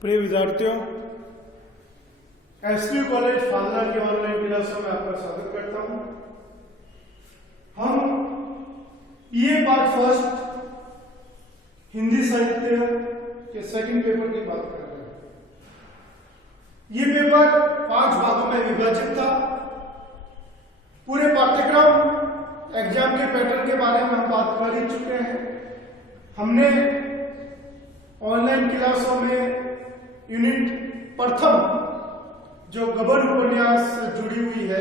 प्रिय विद्यार्थियों, SP college Falna की ऑनलाइन क्लासों में आपका स्वागत करता हूं। हम बीए पार्ट फर्स्ट हिंदी साहित्य के सेकंड पेपर की बात कर रहे हैं। ये पेपर 5 भागों में विभाजित था। पूरे पाठ्यक्रम एग्जाम के पैटर्न के बारे में हम बात कर ही चुके हैं। हमने ऑनलाइन क्लासों में यूनिट प्रथम जो गबन उपन्यास से जुड़ी हुई है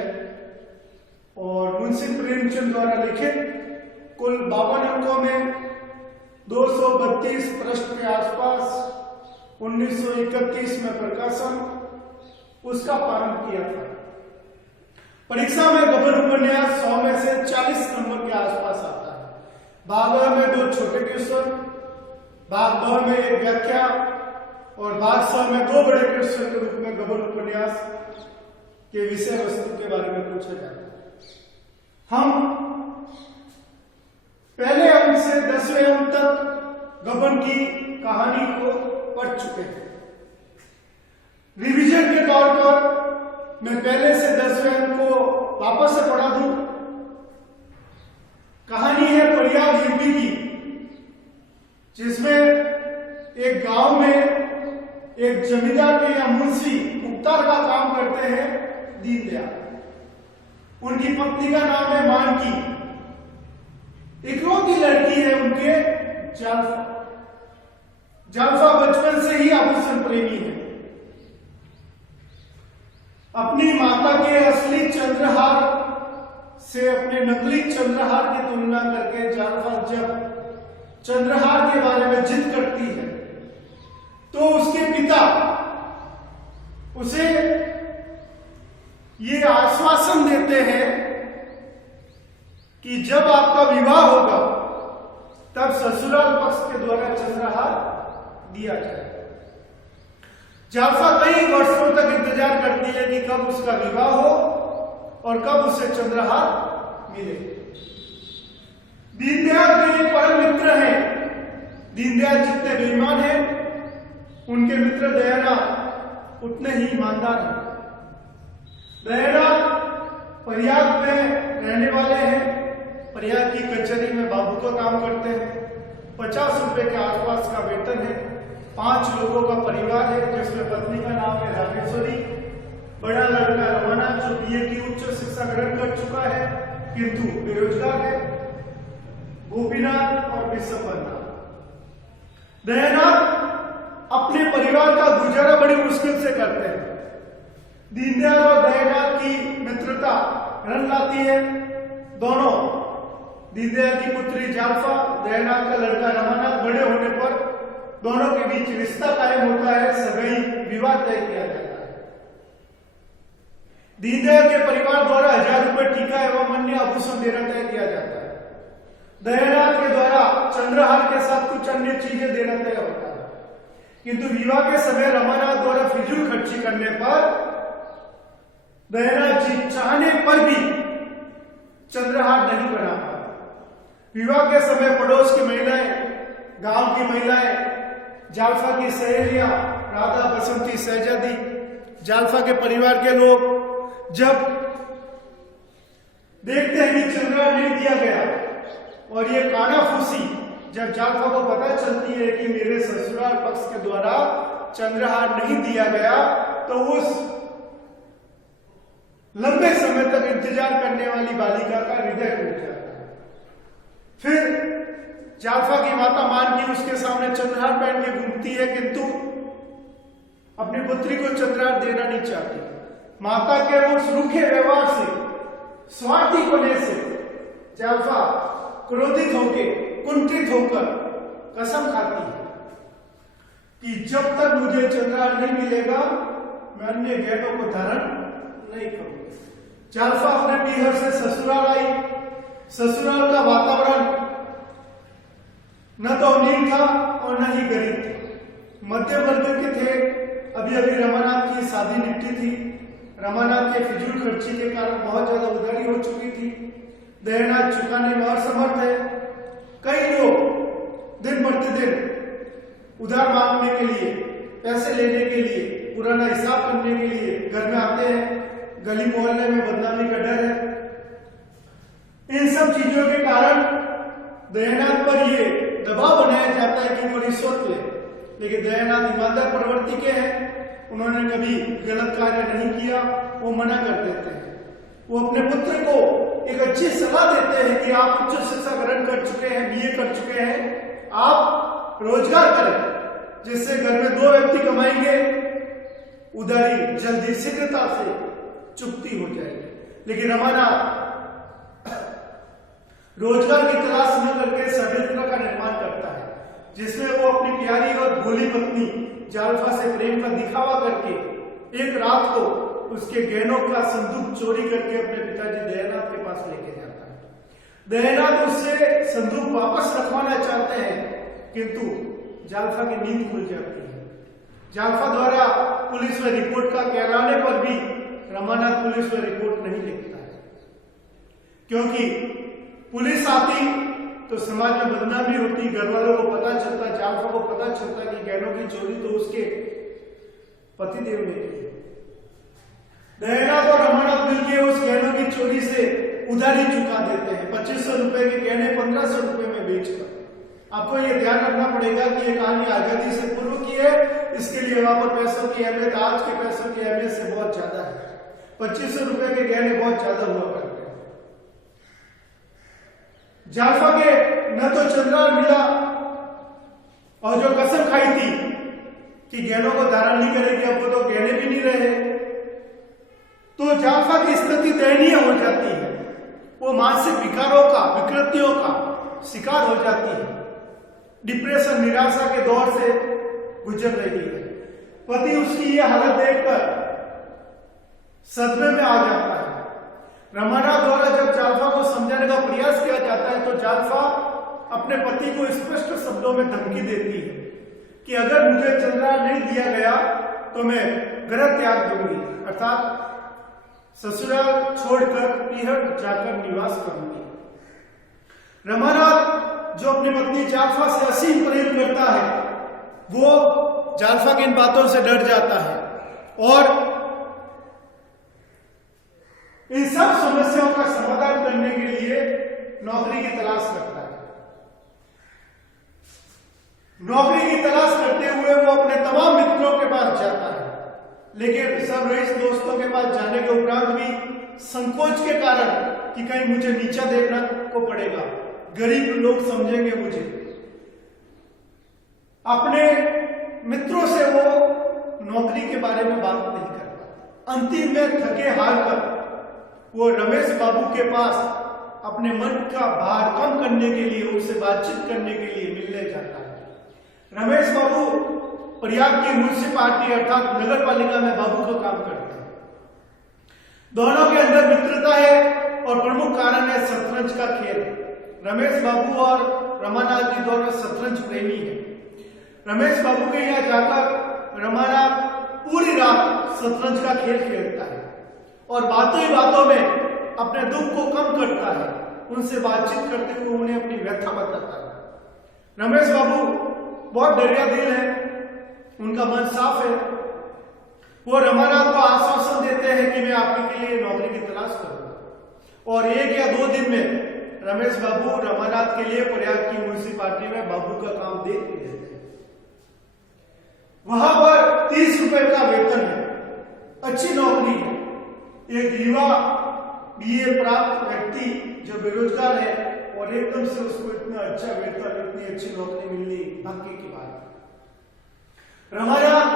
और मुंशी प्रेमचंद द्वारा लिखित कुल 52 अंकों में 232 पृष्ठ के आसपास 1931 में प्रकाशन, उसका प्रारंभ किया था। परीक्षा में गबन उपन्यास 100 में से 40 नंबर के आसपास आता है। भाग अ में 2 छोटे क्वेश्चन, भाग ब में एक व्याख्या और भाग स में 2 बड़े क्वेश्चन के रूप में गबन उपन्यास के विषय वस्तु के बारे में पूछा जाता है। हम पहले अंक से 10वें अंक तक गबन की कहानी को पढ़ चुके हैं। रिवीजन के तौर पर मैं पहले से 10वें अंक को वापस से पढ़ा दूं। कहानी है प्रयाग यूपी की, जिसमें एक गांव में एक जमींदार के या मुंशी मुख्तार का काम करते हैं दीनदयाल। उनकी पत्नी का नाम है मानकी। इकलौती लड़की है उनके जालफा। जालफा बचपन से ही आभूषण प्रेमी है। अपनी माता के असली चंद्रहार से अपने नकली चंद्रहार की तुलना करके जालफा जब चंद्रहार के बारे में जिद करती है तो उसके पिता उसे ये आश्वासन देते हैं कि जब आपका विवाह होगा तब ससुराल पक्ष के द्वारा चंद्रहार दिया जाए। जालफा कई वर्षों तक इंतजार करती है कि कब उसका विवाह हो और कब उसे चंद्रहार मिले। दीनदयाल के परम मित्र हैं। दीनदयाल जितने बेईमान हैं, उनके मित्र दयानाथ उतने ही ईमानदार हैं। दयानाथ प्रयाग में रहने वाले हैं। प्रयाग की कचहरी में बाबू का काम करते हैं। 50 रुपए के आसपास का वेतन है। 5 लोगों का परिवार है, जिसमें पत्नी का नाम है रामेश्वरी, बड़ा लड़का रमना जो बीए की उच्च शिक्षा ग्रहण कर चुका है किंतु बेरोजगार है, गोपीनाथ और विश्वकर्मा। दयानाथ अपने परिवार का गुजारा बड़ी मुश्किल से करते हैं। दीनदयाल और दयानाथ की मित्रता रन लाती है। दोनों, दीनदयाल की पुत्री जालफा, दयानाथ का लड़का रमानाथ, बड़े होने पर दोनों के बीच रिश्ता कायम होता है। सगाई विवाह तय किया जाता है। दीनदयाल के परिवार द्वारा 1000 रुपए टीका एवं अन्य आभूषण देना तय किया जाता है। दयानाथ के द्वारा चंद्रहार के साथ कुछ अन्य चीजें देना तय होता है, किंतु विवाह के समय रमानाथ द्वारा फिजूल खर्ची करने पर दयानाथ जी चाहने पर भी चंद्रहार नहीं बना पाए। विवाह के समय पड़ोस की महिलाएं, गांव की महिलाएं, जालफा की सहेलियां, राधा, बसंती, शहजादी, जालफा के परिवार के लोग जब देखते हैं कि चंद्रहार नहीं दिया गया और ये कानाफूसी जब जालफा को पता चलती है कि मेरे ससुराल पक्ष के द्वारा चंद्रहार नहीं दिया गया, तो उस लंबे समय तक इंतजार करने वाली बालिका का हृदय टूट जाता है। फिर जालफा की माता मानकी उसके सामने चंद्रहार पहन के घूमती है, किंतु अपनी पुत्री को चंद्रहार देना नहीं चाहती। माता के उस रूखे व्यवहार से, स्वार्थी होने से जालफा क्रोधित होकर, कुंठित होकर कसम खाती है कि जब तक मुझे चंद्रहार नहीं मिलेगा मैं अन्य गहनों को धारण नहीं करूंगी। जालफा अपने पीहर से ससुराल आई। ससुराल का वातावरण न तो अमीर था और न ही गरीब था, मध्य वर्ग के थे। अभी अभी रमानाथ की शादी निपटी थी। रमानाथ के फिजूल खर्ची के कारण बहुत ज्यादा उधारी हो चुकी थी। दयानाथ चुकाने में असमर्थ है। कई लोग दिन प्रतिदिन उधार मांगने के लिए पैसे लेने के लिए, पुराना हिसाब करने के लिए घर में आते हैं, गली मोहल्ले में बदनामी का डर है। इन सब चीजों के कारण दयानाथ पर ये दबाव बनाया जाता है कि वो रिश्वत ले, लेकिन दयानाथ ईमानदार प्रवृत्ति के हैं, उन्होंने कभी गलत कार्य नहीं किया, वो मना कर देते हैं। वो अपने पुत्र को एक अच्छी सलाह देते हैं कि आप उच्च शिक्षा ग्रहण कर चुके हैं, बीए कर चुके हैं, आप रोजगार करें जिससे घर में 2 व्यक्ति कमाएंगे, उधारी जल्दी शीघ्रता से चुकती हो जाएगी। लेकिन रमानाथ रोजगार की तलाश न करके षड्यंत्र का निर्माण करता है, जिसमें वो अपनी प्यारी और भोली पत्नी जालफा से प्रेम का दिखावा करके एक रात को उसके गहनों का संदूक चोरी करके अपने पिताजी दयानाथ के पास लेके जाता है। दयानाथ उससे संदूक वापस रखवाना चाहते हैं, किंतु जालफा की नींद खुल जाती है। जालफा द्वारा पुलिस में रिपोर्ट का कहलाने पर भी रमानाथ पुलिस में रिपोर्ट नहीं लिखता है, क्योंकि पुलिस आती तो समाज में बदनामी होती, घर वालों को पता चलता, जालफा को पता चलता कि गहनों की चोरी तो उसके पतिदेव ने की। दयानाथ और रमानाथ मिलकर उस गहनों की चोरी से उधारी चुका देते हैं, 2500 रुपए के गहने 1500 रुपए में बेचकर। आपको ये ध्यान रखना पड़ेगा कि ये कहानी आजादी से पूर्व की है, इसके लिए वहां पर पैसों की अहमियत आज के पैसों की अहमियत से बहुत ज्यादा है। 2500 रुपए के गहने बहुत ज्यादा हुआ करते हैं। जालफा के न तो चंद्रार मिला, और जो कसम खाई थी कि गहनों को धारण नहीं करेगी, अब वो तो गहने भी नहीं रहे, तो जालफा की स्थिति दयनीय हो जाती है। वो मानसिक विकारों का, विकृतियों का शिकार हो जाती है, डिप्रेशन, निराशा के दौर से गुजर रही है। पति उसकी ये हालत देखकर सदमे में आ जाता है। रमानाथ द्वारा जब जालफा को समझाने का प्रयास किया जाता है तो जालफा अपने पति को स्पष्ट शब्दों में धमकी देती है कि अगर मुझे चंद्रार नहीं दिया गया तो मैं घर त्याग दूंगी, अर्थात ससुराल छोड़कर पीहर जाकर निवास करूंगी। रमानाथ जो अपनी पत्नी जालफा से असीम प्रेम करता है, वो जालफा की इन बातों से डर जाता है और इन सब समस्याओं का समाधान करने के लिए नौकरी की तलाश करता है। नौकरी की तलाश करते हुए वो अपने तमाम मित्रों के पास जाता है, लेकिन सब रईस दोस्तों के पास जाने के उपरांत भी संकोच के कारण कि कहीं मुझे नीचा देखना को पड़ेगा, गरीब लोग समझेंगे मुझे, अपने मित्रों से वो नौकरी के बारे में बात नहीं कर पाता। अंतिम में थके हार कर वो रमेश बाबू के पास अपने मन का भार कम करने के लिए, उनसे बातचीत करने के लिए मिलने जाता है। रमेश बाबू प्रयाग की म्युनिसिपालिटी अर्थात नगर पालिका में बाबू का काम करते हैं। दोनों के अंदर मित्रता है और प्रमुख कारण है शतरंज का खेल। रमेश बाबू और रमानाथ जी दोनों शतरंज प्रेमी हैं। रमेश बाबू के यहाँ जाकर रमानाथ पूरी रात शतरंज का खेल खेलता है और बातों ही बातों में अपने दुख को कम करता है। उनसे बातचीत करते हुए उन्हें अपनी व्यथा बताता है। रमेश बाबू बहुत दरिया दिल है, उनका मन साफ है। वो रमानाथ को आश्वासन देते हैं कि मैं आपके लिए नौकरी की तलाश करूंगा, और 1 या 2 दिन में रमेश बाबू रमानाथ के लिए प्रयाग की म्युनिसिपालिटी में बाबू का काम देख भी देते हैं। वहां पर 30 रुपए का वेतन है, अच्छी नौकरी है। एक युवा बीए प्राप्त व्यक्ति जो बेरोजगार है और एकदम से उसको इतना अच्छा वेतन, इतनी अच्छी नौकरी मिलनी भाग्य की बात है। रमानाथ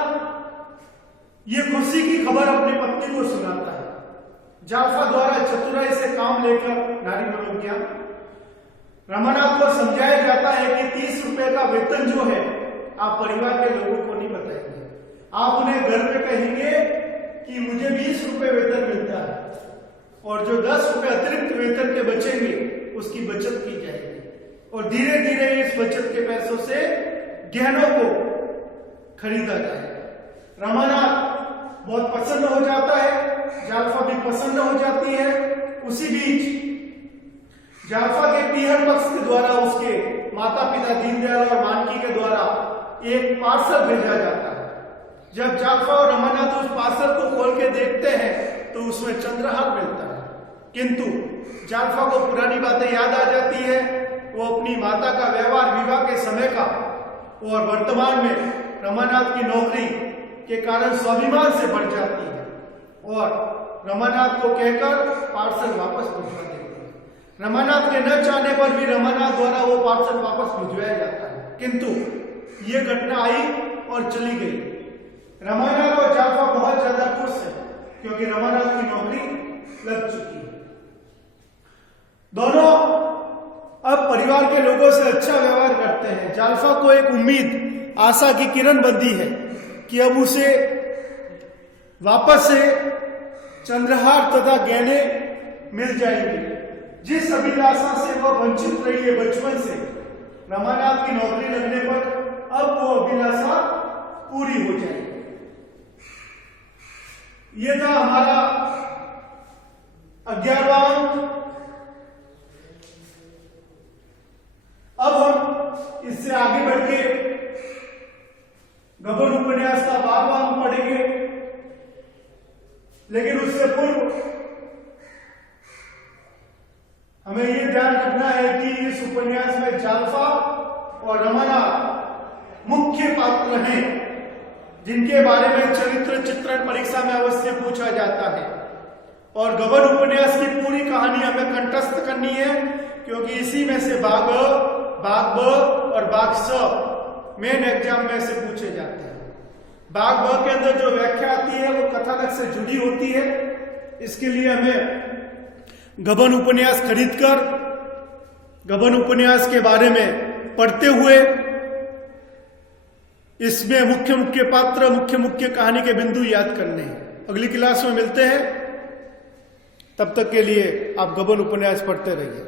ये खुशी की खबर अपनी पत्नी को सुनाता है। जालफा द्वारा चतुराई से काम लेकर नारी मनोज्ञान रमानाथ को समझाया जाता है कि 30 रुपए का वेतन जो है आप परिवार के लोगों को नहीं बताएंगे, आप उन्हें घर पे कहेंगे कि मुझे 20 रुपए वेतन मिलता है और जो 10 रुपए अतिरिक्त वेतन के बचेंगे उसकी बचत की जाएगी और धीरे धीरे इस बचत के पैसों से गहनों को खरीदा जाएगा। रमानाथ बहुत प्रसन्न हो जाता है, जालफा भी प्रसन्न हो जाती है। उसी बीच जालफा के पीहर पक्ष के द्वारा उसके माता पिता दीनदयाल और मानकी के द्वारा एक पार्सल भेजा जाता है जब जालपा और रमानाथ उस पार्सल को खोल के देखते हैं तो उसमें चंद्रहार मिलता है, किंतु जालपा को पुरानी बातें याद आ जाती है। वो अपनी माता का व्यवहार विवाह के समय का और वर्तमान में रमानाथ की नौकरी के कारण स्वाभिमान से बढ़ जाती है और रमानाथ को कहकर पार्सल वापस भिजवा देती है। रमानाथ के न चाहने पर भी रमानाथ द्वारा वो पार्सल वापस भिजवाया जाता है, किंतु ये घटना आई और चली गई। रमानाथ और जालपा बहुत ज्यादा खुश है क्योंकि रमानाथ की नौकरी लग चुकी है। दोनों अब परिवार के लोगों से अच्छा व्यवहार करते हैं। जालपा को एक उम्मीद, आशा की किरण बंधी है कि अब उसे वापस से चंद्रहार तथा गहने मिल जाएंगे। जिस अभिलाषा से वह वंचित रही है बचपन से, रमानाथ की नौकरी लगने पर अब वो अभिलाषा पूरी हो जाएगी। ये था हमारा 11वां अंक। अब हम इससे आगे बढ़ के गबन उपन्यास का 12वां अंक पढ़ेंगे, लेकिन उससे पूर्व हमें यह ध्यान रखना है कि इस उपन्यास में जालपा और रमानाथ मुख्य पात्र हैं जिनके बारे में चरित्र चित्रण परीक्षा में अवश्य पूछा जाता है। और गबन उपन्यास की पूरी कहानी हमें कंठस्थ करनी है क्योंकि इसी में से भाग ब और भाग स मेन एग्जाम में से पूछे जाते हैं। भाग ब के अंदर जो व्याख्या आती है वो कथानक से जुड़ी होती है। इसके लिए हमें गबन उपन्यास खरीदकर गबन उपन्यास के बारे में पढ़ते हुए इसमें मुख्य मुख्य पात्र, मुख्य मुख्य कहानी के बिंदु याद करने हैं। अगली क्लास में मिलते हैं, तब तक के लिए आप गबन उपन्यास पढ़ते रहिए।